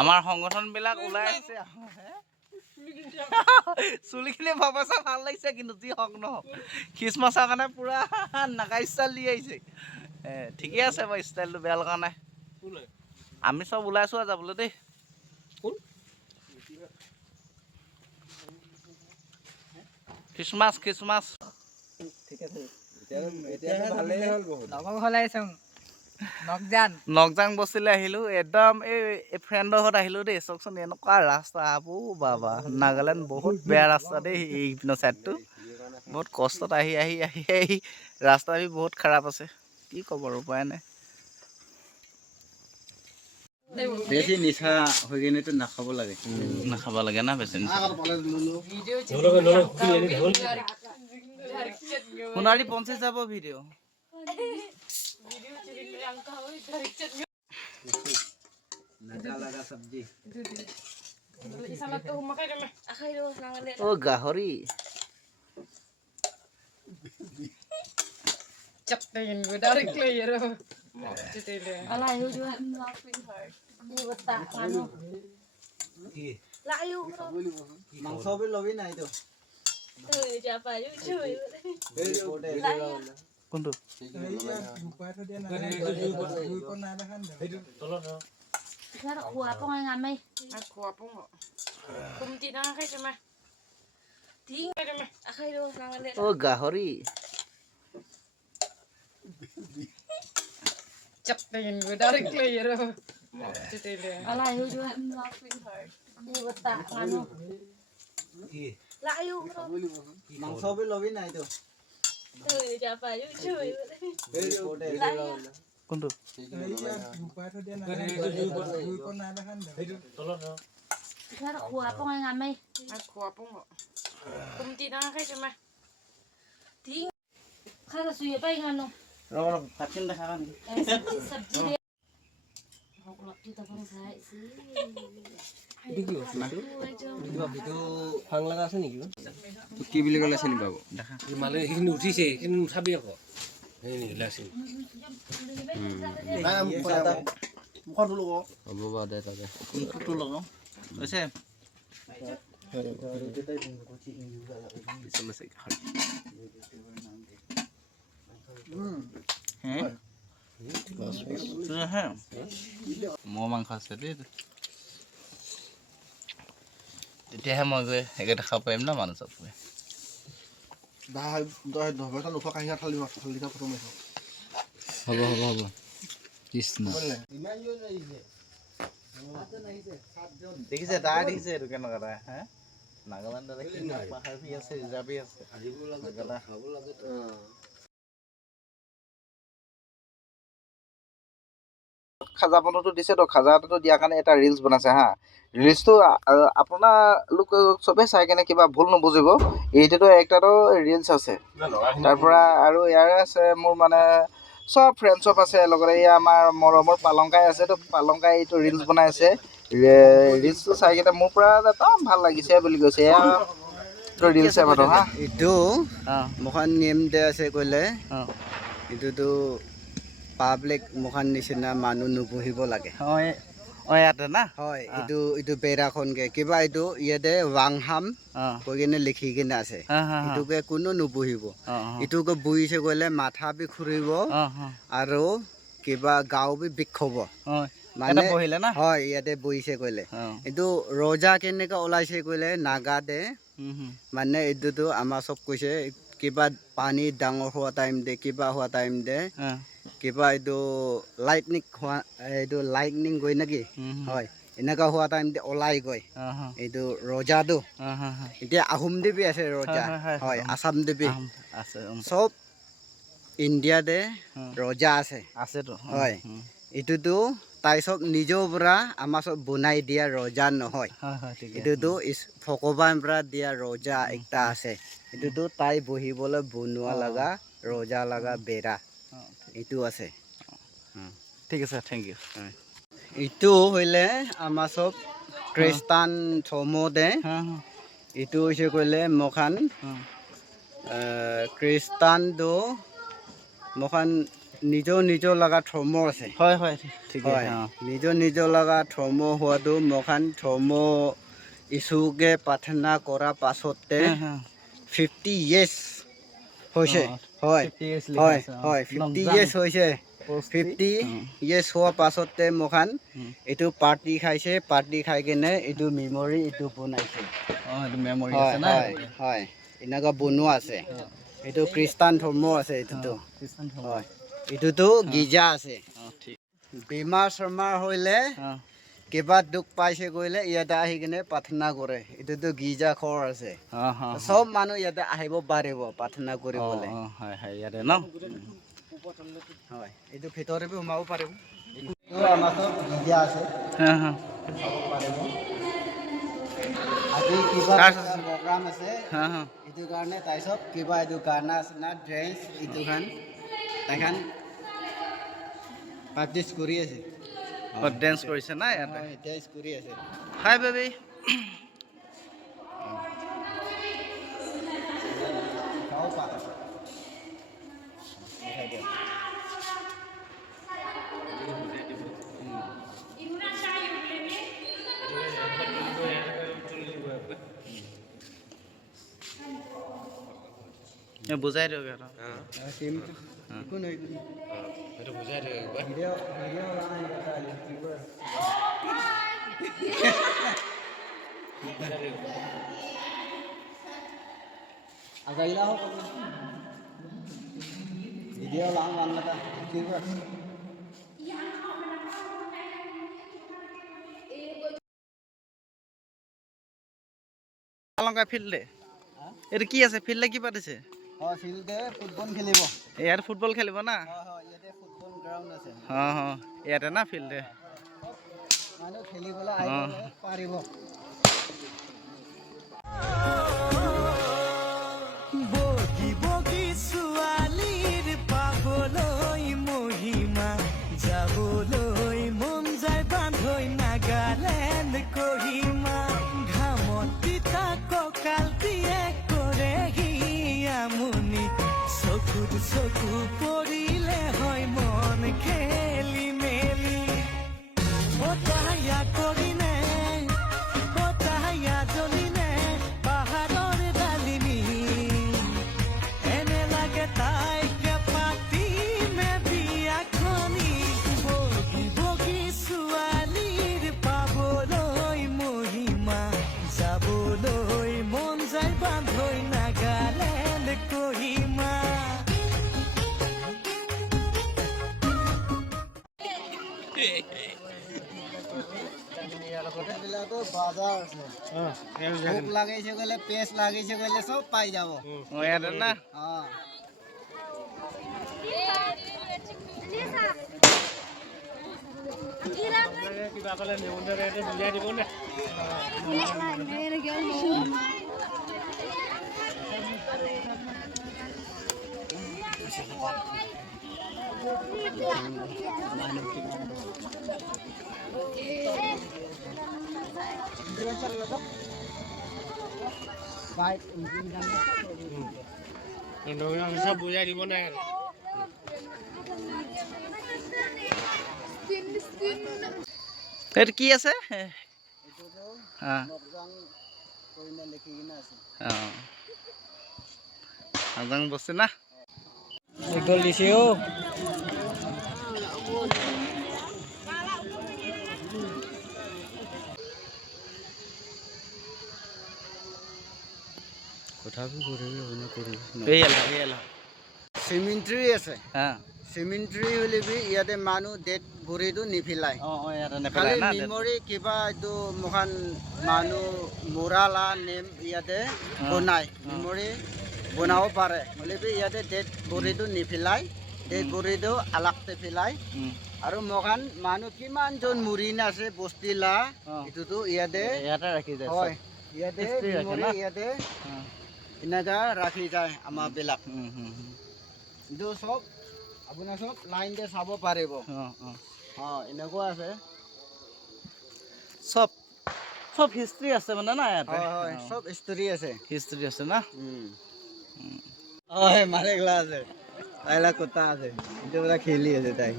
আমাৰ সংগঠনবিলাক ওলাই আছে চুলিখিনি ভাবাছা ভাল লাগিছে কিন্তু যি হওক নহওক খ্ৰীষ্টমাছৰ কাৰণে পুৰা নাগা ষ্টাইল দি আহিছে ঠিকে আছে বাৰু ষ্টাইলটো বেয়া লগা নাই আমি চব ওলাইছো আৰু যাবলৈ দেই খ্ৰীষ্টমাছ ঠিক আছে নকজাং বস্তিলৈ আহিলো একদম এই ফ্ৰেণ্ডৰ ঘৰত আহিলো দেই চাওকচোন এনেকুৱা ৰাস্তা আবু বাবা নাগালেণ্ড বহুত বেয়া ৰাস্তা দেই এইপিনৰ চাইডটো বহুত কষ্টত আহি ৰাস্তা বহুত খাৰাপ আছে কি ক'ব আৰু উপায় নাই বেছি নিচা হৈ কিনেতো নাখাব লাগে না বেছি সোণালী 50 যাব ভিডিঅ' গাহৰি মাংস লবি নাই তো কোনটো গাহৰি মাংস লবি নাই তো কোনটো কি বুলি ক'লে চিনি পাব মালে সেইখিনি উঠিছে সেইখিনি উঠাবি আকৌ হ'ব বাৰু দে তাকে কোনটো লগাওঁ হৈছে মহ মাংস আছে দেই তেতিয়াহে মই গৈ একে দেখাব পাৰিম ন মানুহ চবকৈ হ'ব কৃষ্ণ দেখিছে তাই দেখিছে এইটো কেনেকুৱা তাই হা নাগালেণ্ড পাহাৰী আছে ৰিজাৰ্ভি আছে খাজা বনতো দিছে তো খাজাটো দিয়াৰ কাৰণে এটা ৰিলচ বনাইছে হা ৰিলচটো আপোনালোক চবেই চাই কেনে কিবা ভুল নুবুজিব এইটোতো একটাতো ৰিলচ আছে তাৰ পৰা আৰু ইয়াৰে আছে মোৰ মানে চব ফ্ৰেণ্ড চব আছে লগতে এই আমাৰ মৰমৰ পালংকাই আছে তো পালংকাই এইটো ৰিলচ বনাই আছে ৰিলচটো চাই কেনে মোৰ পৰা একদম ভাল লাগিছে বুলি কৈছে এয়া ৰিলচ মানুহ হা এইটো মোখান নিয়ম দে আছে ক'লে এইটোতো পাব্লিক মোখান নিচিনা মানুহ নুপুহিব লাগে ইয়াতে না হয় এইটো বেৰাখনকে কিবা এইটো ইয়াতে ৱাংহাম কৈ কিনে লিখি কিনে আছে এইটোকে কোনো নুপুহিব এইটোকে বহিছে ক'লে মাথা বি ঘূৰিব আৰু কিবা গাও বি বিষ হ'ব মানে হয় ইয়াতে বহিছে ক'লে এইটো ৰজা কেনেকৈ ওলাইছে ক'লে নাগাতে মানে এইটোতো আমাৰ চব কৈছে কিবা পানী ডাঙৰ হোৱা টাইম দে কিবা হোৱা টাইম দে কিবা এইটো লাইটনিং গৈ নেকি হয় এনেকুৱা হোৱা টাইম ওলাই গৈ এইটো ৰজাটো এতিয়া আহোম দেৱী আছে ৰজা হয় আছাম দেৱী চব ইণ্ডিয়াতে ৰজা আছেতো হয় এইটোতো তাই চব নিজৰ পৰা আমাৰ চব বনাই দিয়া ৰজা নহয় এইটোতো ভগৱান পৰা দিয়া ৰজা একটা আছে এইটোতো তাই বহিবলৈ বনোৱা লগা ৰজা লগা বেৰা এইটো আছে ঠিক আছে থেংক ইউ এইটো হ'লে আমাৰ চব খ্ৰীষ্টান ধৰ্মতে এইটো হৈছে ক'লে মোখান খ্ৰীষ্টানটো মোখান নিজৰ লগা ধৰ্ম আছে হয় হয় ঠিকে হয় নিজৰ লগা ধৰ্ম হোৱাটো মখান ধৰ্ম ইছুকে প্ৰাৰ্থনা কৰাৰ পাছতে 50 years হৈছে হয় হয় হয় 50 years হৈছে 50 years হোৱাৰ পাছতে মখান এইটো পাৰ্টি খাইছে পাৰ্টি খাই কেনে এইটো মেমৰি এইটো বনাইছে হয় এনেকুৱা বনোৱা আছে এইটো খ্ৰীষ্টান ধৰ্ম আছে এইটোতো হয় এইটোতো গীৰ্জা আছে বেমাৰ চেমাৰ হ'লে কিবা দুখ পাইছে কৰিলে ইয়াতে আহি কিনে প্ৰাৰ্থনা কৰে এইটোতো গীৰ্জা ঘৰ আছে চব মানুহ ইয়াতে আহিব পাৰিব প্ৰাৰ্থনা কৰিবলৈ ইয়াতে ন হয় এইটো ভিতৰতে সোমাব পাৰিব আমাৰ চব গীৰ্জা আছে আজি কিবা প্ৰগ্ৰাম আছে এইটো কাৰণে তাই চব কিবা এইটো গানা চানা ড্ৰেছ এইটো খান তাইখান প্ৰেক্টিছ কৰি আছে ডেন্স কৰিছে না ইয়াতে ডেন্স কৰি আছে হাই বেবি খাও পাৰা বুজাই দিয়ক একো নাই বুজাই দিয়ক video' agaila ho video lang mata ঠিক আছে লঙ্কা ফিল্ডে এটা কি আছে ফিল্ডে কি পাতিছে ফিল্ডে ফুটবল খেলিব ইয়াত ফুটবল খেলিব না ইয়াতে ফুটবল গ্ৰাউণ্ড আছে ইয়াতে না ফিল্ডে মানুহ খেলিবলৈ আহিব পাৰিব চকু পৰিলে হয় মন খেলি মেলি কৰিনে জলিনে পাহাৰৰ ডালিনী এনে লাগে তাইকে পাতিমে বিয়াখনি বগী বগী ছোৱালীৰ পাবলৈ মহিমা যাবলৈ মন যায় বান্ধৈ নাগালেণ্ড কহিমা বাজাৰ ভোক লাগিছে গ'লে পেষ্ট লাগিছে গ'লে চব পাই যাব ইয়াতে না কিবা ক'লে নিমন্ত্ৰণ বুজাই দিব নে সব বুজাই দিব নাই এটা কি আছে বস্তু না একদল দিছে ও চিমেণ্ট্ৰি আছে চিমেণ্ট্ৰি হ'লে ইয়াতে মানুহ ডেড ভৰিটো নিফিলাই খালি মেমৰি কিবা এইটো মহান মানুহ মৰালা নেম ইয়াতে বনাই মেমৰি বনাব পাৰে হ'লে ইয়াতে ডেড ভৰিটো নিফিলাই ডেড ভৰিটো আলাকতে ফিলাই আৰু মহান মানুহ কিমানজন মৰিন আছে বস্তিলা এইটোতো ইয়াতে ৰাখি যায় হয় ইয়াতে ইয়াতে এনেকা ৰাখি যায় আমাৰ বিলাক এইটো চব আপোনাৰ চব লাইনতে চাব পাৰিব এনেকুৱা আছে সব হিষ্ট্ৰী আছে মানে না ইয়াতে হয় সব হিষ্ট্ৰী আছে হিষ্ট্ৰী আছে না হয় মালিকলা আছে তাইলা কুত্তা আছে এইটো পুৰা খেলি আছে তাই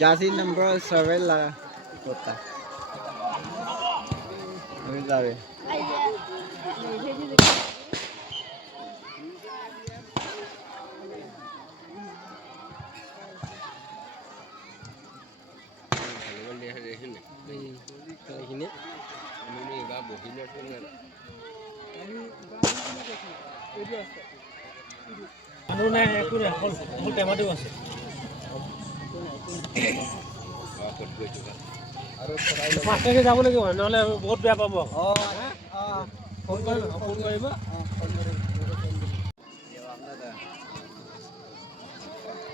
জাৰ্চি নম্বৰ 7 লা কুত্তা আমি যাবে মানুহ নাই একো নাই অকল টেমাটো আছে ফাৰ্ষ্টে যাব লাগিব নহ'লে বহুত বেয়া পাব ফোন কৰিব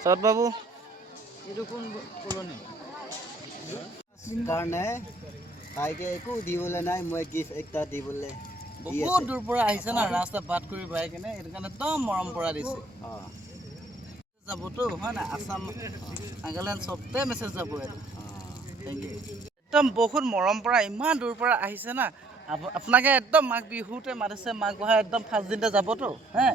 সৎ বাবু এইটো কোন কলনি কাৰণে তাইকে একো দিবলৈ নাই মই গিফ্ট একটা দিবলৈ বহুত দূৰ পৰা আহিছে না ৰাস্তা বাট কৰি পাই কেনে এইটো কাৰণে একদম মৰম পৰা দিছে যাবতো হয় না আসাম নাগালেণ্ড চবতে মেছেজ যাব এইটো থেংক ইউ একদম বহুত মৰম পৰা ইমান দূৰ পৰা আহিছে না আপোনাকে একদম মাঘ বিহুতে মাতিছে মাঘ বহাই একদম ফাৰ্ষ্ট দিনতে যাবতো হে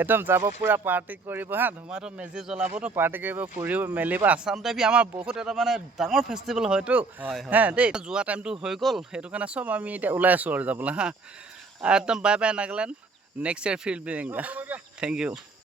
একদম যাব পুৰা পাৰ্টি কৰিব হা ধুমাটো মেজি জ্বলাবতো পাৰ্টি কৰিব ফুৰিব মেলিব আসাম টাইপি আমাৰ বহুত এটা মানে ডাঙৰ ফেষ্টিভেল হয়তো হে দেই যোৱা টাইমটো হৈ গ'ল সেইটো কাৰণে চব আমি এতিয়া ওলাই আছোঁ আৰু যাবলৈ হা একদম বাই বাই নাগালেণ্ড নেক্সট ইয়াৰ ফিল্ড বিৰিংগা থেংক ইউ